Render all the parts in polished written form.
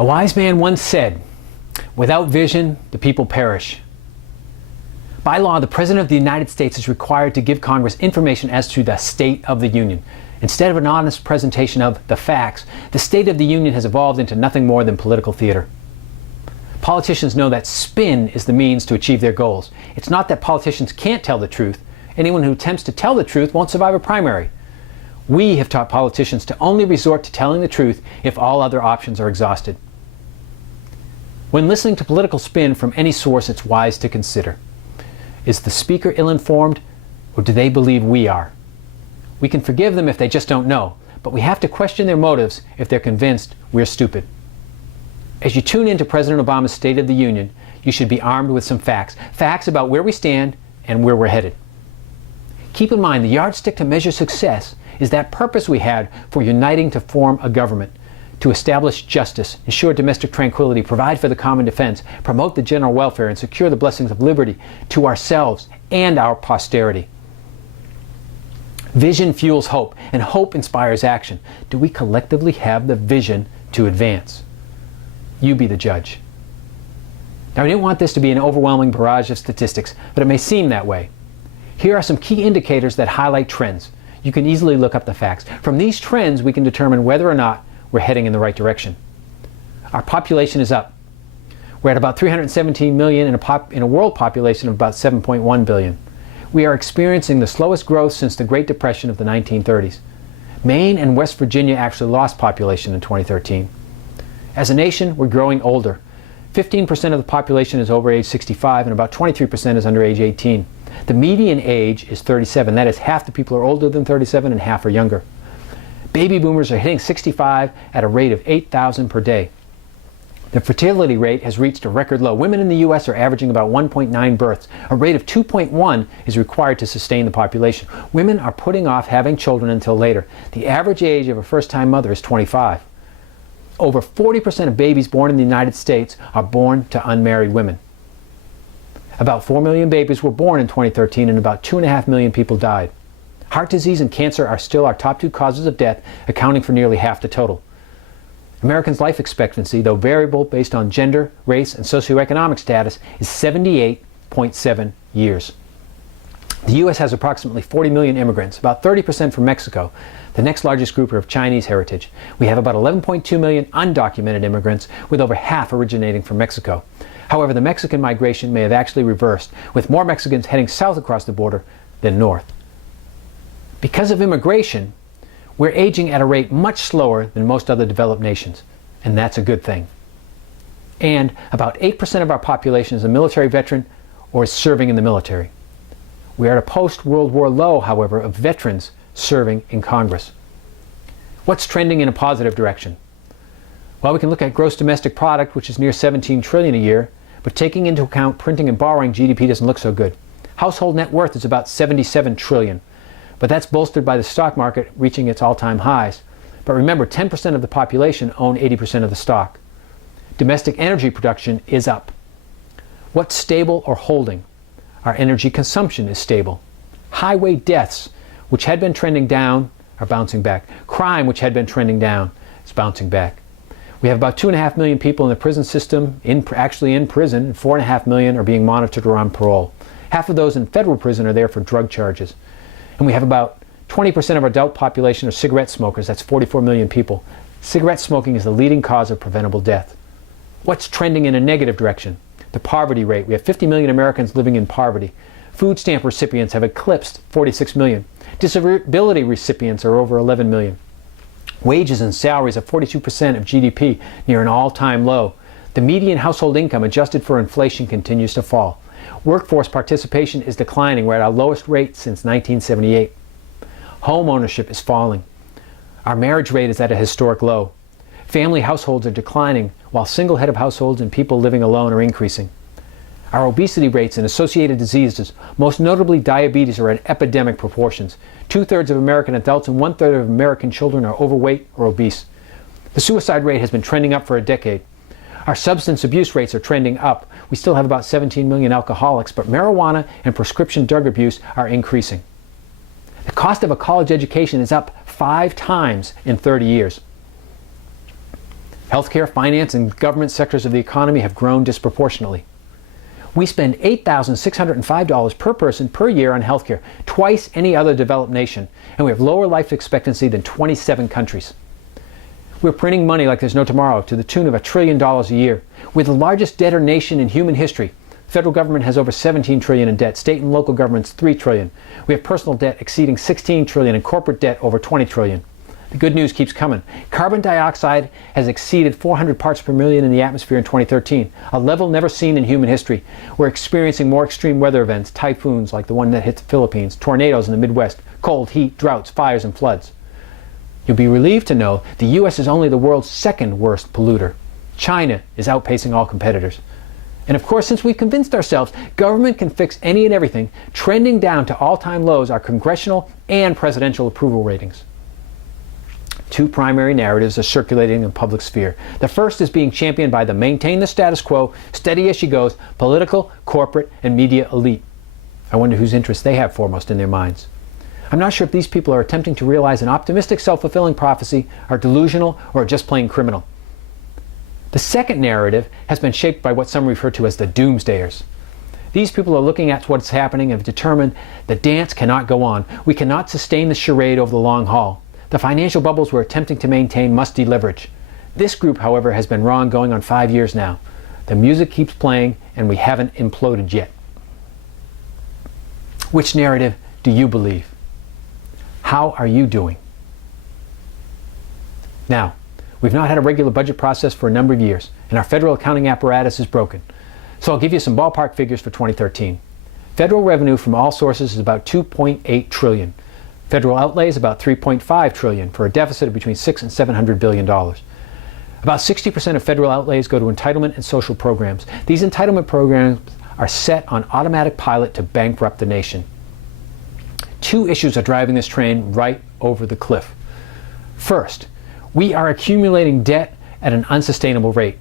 A wise man once said, "Without vision, the people perish." By law, the President of the United States is required to give Congress information as to the State of the Union. Instead of an honest presentation of the facts, the State of the Union has evolved into nothing more than political theater. Politicians know that spin is the means to achieve their goals. It's not that politicians can't tell the truth. Anyone who attempts to tell the truth won't survive a primary. We have taught politicians to only resort to telling the truth if all other options are exhausted. When listening to political spin from any source, it's wise to consider: is the speaker ill-informed, or do they believe we are? We can forgive them if they just don't know, but we have to question their motives if they're convinced we're stupid. As you tune into President Obama's State of the Union, you should be armed with some facts. Facts about where we stand and where we're headed. Keep in mind, the yardstick to measure success is that purpose we had for uniting to form a government, to establish justice, ensure domestic tranquility, provide for the common defense, promote the general welfare, and secure the blessings of liberty to ourselves and our posterity. Vision fuels hope, and hope inspires action. Do we collectively have the vision to advance? You be the judge. Now, I didn't want this to be an overwhelming barrage of statistics, but it may seem that way. Here are some key indicators that highlight trends. You can easily look up the facts. From these trends, we can determine whether or not we're heading in the right direction. Our population is up. We're at about 317 million in a world population of about 7.1 billion. We are experiencing the slowest growth since the Great Depression of the 1930s. Maine and West Virginia actually lost population in 2013. As a nation, we're growing older. 15% of the population is over age 65 and about 23% is under age 18. The median age is 37. That is, half the people are older than 37 and half are younger. Baby boomers are hitting 65 at a rate of 8,000 per day. The fertility rate has reached a record low. Women in the U.S. are averaging about 1.9 births. A rate of 2.1 is required to sustain the population. Women are putting off having children until later. The average age of a first-time mother is 25. Over 40% of babies born in the United States are born to unmarried women. About 4 million babies were born in 2013 and about 2.5 million people died. Heart disease and cancer are still our top two causes of death, accounting for nearly half the total. Americans' life expectancy, though variable based on gender, race, and socioeconomic status, is 78.7 years. The U.S. has approximately 40 million immigrants, about 30% from Mexico. The next largest group are of Chinese heritage. We have about 11.2 million undocumented immigrants, with over half originating from Mexico. However, the Mexican migration may have actually reversed, with more Mexicans heading south across the border than north. Because of immigration, we're aging at a rate much slower than most other developed nations, and that's a good thing. And about 8% of our population is a military veteran or is serving in the military. We are at a post-World War low, however, of veterans serving in Congress. What's trending in a positive direction? Well, we can look at gross domestic product, which is near 17 trillion a year, but taking into account printing and borrowing, GDP doesn't look so good. Household net worth is about 77 trillion, but that's bolstered by the stock market reaching its all-time highs. But remember, 10% of the population own 80% of the stock. Domestic energy production is up. What's stable or holding? Our energy consumption is stable. Highway deaths, which had been trending down, are bouncing back. Crime, which had been trending down, is bouncing back. We have about 2.5 million people in the prison system, actually in prison, and 4.5 million are being monitored or on parole. Half of those in federal prison are there for drug charges. And we have about 20% of our adult population are cigarette smokers. That's 44 million people. Cigarette smoking is the leading cause of preventable death. What's trending in a negative direction? The poverty rate. We have 50 million Americans living in poverty. Food stamp recipients have eclipsed 46 million. Disability recipients are over 11 million. Wages and salaries are 42% of GDP, near an all-time low. The median household income adjusted for inflation continues to fall. Workforce participation is declining. We're at our lowest rate since 1978. Home ownership is falling. Our marriage rate is at a historic low. Family households are declining, while single-head of households and people living alone are increasing. Our obesity rates and associated diseases, most notably diabetes, are at epidemic proportions. 2/3 of American adults and 1/3 of American children are overweight or obese. The suicide rate has been trending up for a decade. Our substance abuse rates are trending up. We still have about 17 million alcoholics, but marijuana and prescription drug abuse are increasing. The cost of a college education is up 5 times in 30 years. Healthcare, finance, and government sectors of the economy have grown disproportionately. We spend $8,605 per person per year on healthcare, twice any other developed nation, and we have lower life expectancy than 27 countries. We're printing money like there's no tomorrow to the tune of $1 trillion a year. We're the largest debtor nation in human history. The federal government has over $17 trillion in debt, state and local governments $3 trillion. We have personal debt exceeding $16 trillion and corporate debt over $20 trillion. The good news keeps coming. Carbon dioxide has exceeded 400 parts per million in the atmosphere in 2013, a level never seen in human history. We're experiencing more extreme weather events, typhoons like the one that hit the Philippines, tornadoes in the Midwest, cold, heat, droughts, fires, and floods. You'll be relieved to know the U.S. is only the world's second worst polluter. China is outpacing all competitors. And of course, since we've convinced ourselves government can fix any and everything, trending down to all-time lows are congressional and presidential approval ratings. Two primary narratives are circulating in the public sphere. The first is being championed by the maintain the status quo, steady as she goes, political, corporate, and media elite. I wonder whose interests they have foremost in their minds. I'm not sure if these people are attempting to realize an optimistic self-fulfilling prophecy, are delusional, or are just plain criminal. The second narrative has been shaped by what some refer to as the doomsdayers. These people are looking at what's happening and have determined the dance cannot go on. We cannot sustain the charade over the long haul. The financial bubbles we're attempting to maintain must deleverage. This group, however, has been wrong going on 5 years now. The music keeps playing and we haven't imploded yet. Which narrative do you believe? How are you doing? Now, we've not had a regular budget process for a number of years, and our federal accounting apparatus is broken. So I'll give you some ballpark figures for 2013. Federal revenue from all sources is about $2.8 trillion. Federal outlay is about $3.5 trillion for a deficit of between $600 and $700 billion. About 60% of federal outlays go to entitlement and social programs. These entitlement programs are set on automatic pilot to bankrupt the nation. Two issues are driving this train right over the cliff. First, we are accumulating debt at an unsustainable rate.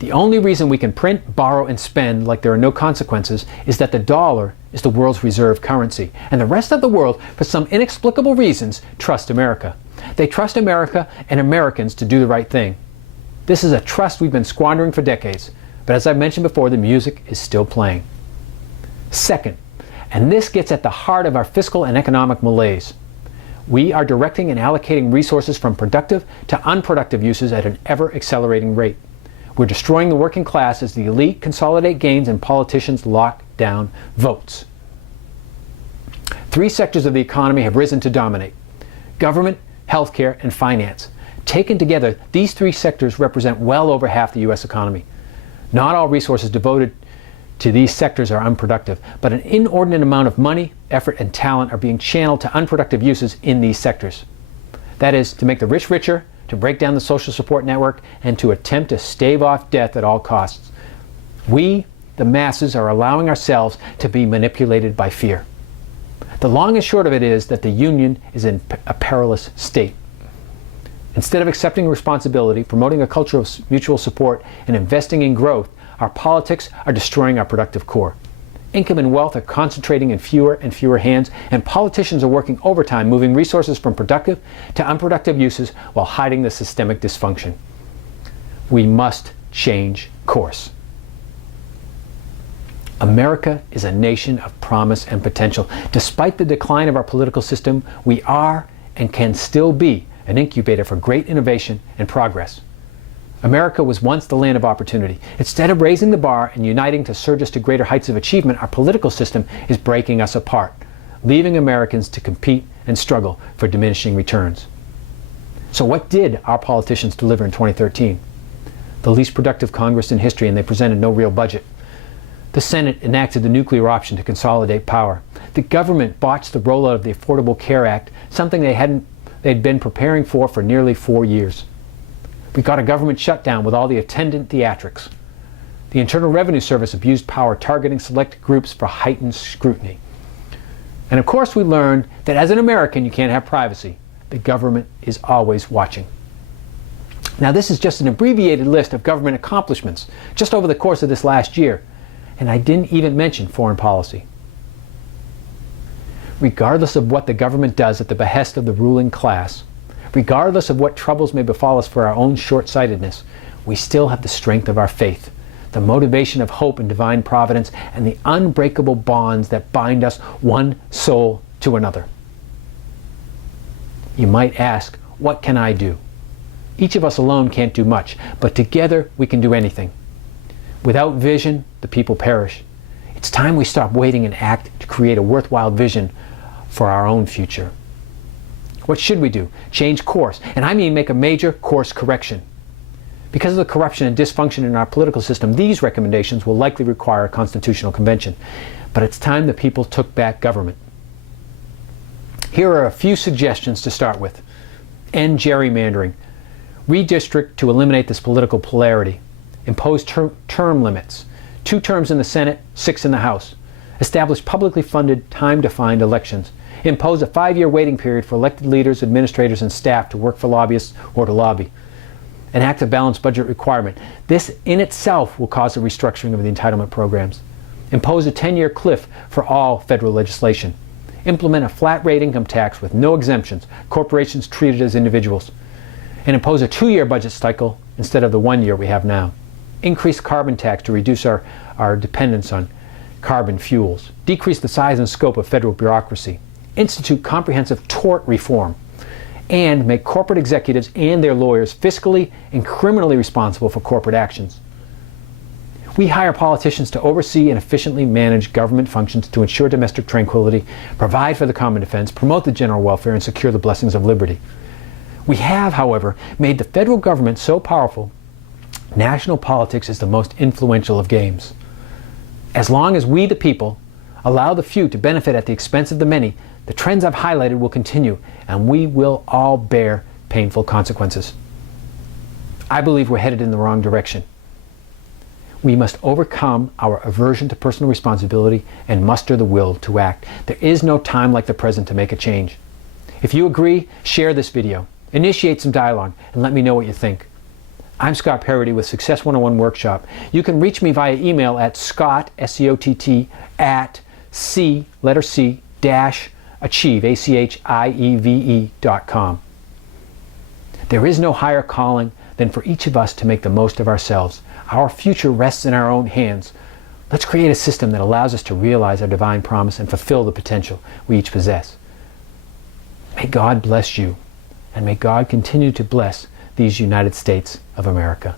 The only reason we can print, borrow, and spend like there are no consequences is that the dollar is the world's reserve currency, and the rest of the world, for some inexplicable reasons, trust America. They trust America and Americans to do the right thing. This is a trust we've been squandering for decades, but as I mentioned before, the music is still playing. Second, and this gets at the heart of our fiscal and economic malaise, we are directing and allocating resources from productive to unproductive uses at an ever-accelerating rate. We're destroying the working class as the elite consolidate gains and politicians lock down votes. Three sectors of the economy have risen to dominate: government, healthcare, and finance. Taken together, these three sectors represent well over half the U.S. economy. Not all resources devoted to these sectors are unproductive, but an inordinate amount of money, effort, and talent are being channeled to unproductive uses in these sectors. That is, to make the rich richer, to break down the social support network, and to attempt to stave off death at all costs. We, the masses, are allowing ourselves to be manipulated by fear. The long and short of it is that the Union is in a perilous state. Instead of accepting responsibility, promoting a culture of mutual support, and investing in growth, our politics are destroying our productive core. Income and wealth are concentrating in fewer and fewer hands, and politicians are working overtime, moving resources from productive to unproductive uses while hiding the systemic dysfunction. We must change course. America is a nation of promise and potential. Despite the decline of our political system, we are and can still be an incubator for great innovation and progress. America was once the land of opportunity. Instead of raising the bar and uniting to surge us to greater heights of achievement, our political system is breaking us apart, leaving Americans to compete and struggle for diminishing returns. So what did our politicians deliver in 2013? The least productive Congress in history, and they presented no real budget. The Senate enacted the nuclear option to consolidate power. The government botched the rollout of the Affordable Care Act, something they'd been preparing for nearly 4 years. We got a government shutdown with all the attendant theatrics. The Internal Revenue Service abused power, targeting select groups for heightened scrutiny. And of course we learned that as an American you can't have privacy. The government is always watching. Now this is just an abbreviated list of government accomplishments just over the course of this last year, and I didn't even mention foreign policy. Regardless of what the government does at the behest of the ruling class, regardless of what troubles may befall us for our own short-sightedness, we still have the strength of our faith, the motivation of hope in divine providence, and the unbreakable bonds that bind us one soul to another. You might ask, what can I do? Each of us alone can't do much, but together we can do anything. Without vision, the people perish. It's time we stop waiting and act to create a worthwhile vision for our own future. What should we do? Change course. And I mean make a major course correction. Because of the corruption and dysfunction in our political system, these recommendations will likely require a constitutional convention. But it's time the people took back government. Here are a few suggestions to start with. End gerrymandering. Redistrict to eliminate this political polarity. Impose term limits. 2 terms in the Senate, 6 in the House. Establish publicly funded, time-defined elections. Impose a 5-year waiting period for elected leaders, administrators, and staff to work for lobbyists or to lobby. Enact a balanced budget requirement. This in itself will cause a restructuring of the entitlement programs. Impose a 10-year cliff for all federal legislation. Implement a flat rate income tax with no exemptions, corporations treated as individuals. And impose a 2-year budget cycle instead of the 1 year we have now. Increase carbon tax to reduce our dependence on carbon fuels. Decrease the size and scope of federal bureaucracy. Institute comprehensive tort reform. And make corporate executives and their lawyers fiscally and criminally responsible for corporate actions. We hire politicians to oversee and efficiently manage government functions to ensure domestic tranquility, provide for the common defense, promote the general welfare, and secure the blessings of liberty. We have, however, made the federal government so powerful, national politics is the most influential of games. As long as we, the people, allow the few to benefit at the expense of the many, the trends I've highlighted will continue, and we will all bear painful consequences. I believe we're headed in the wrong direction. We must overcome our aversion to personal responsibility and muster the will to act. There is no time like the present to make a change. If you agree, share this video, initiate some dialogue, and let me know what you think. I'm Scott Paradis with Success 101 Workshop. You can reach me via email at scott, S-C-O-T-T, at C, letter C, dash, achieve, ACHIEVE.com. There is no higher calling than for each of us to make the most of ourselves. Our future rests in our own hands. Let's create a system that allows us to realize our divine promise and fulfill the potential we each possess. May God bless you, and may God continue to bless these United States of America.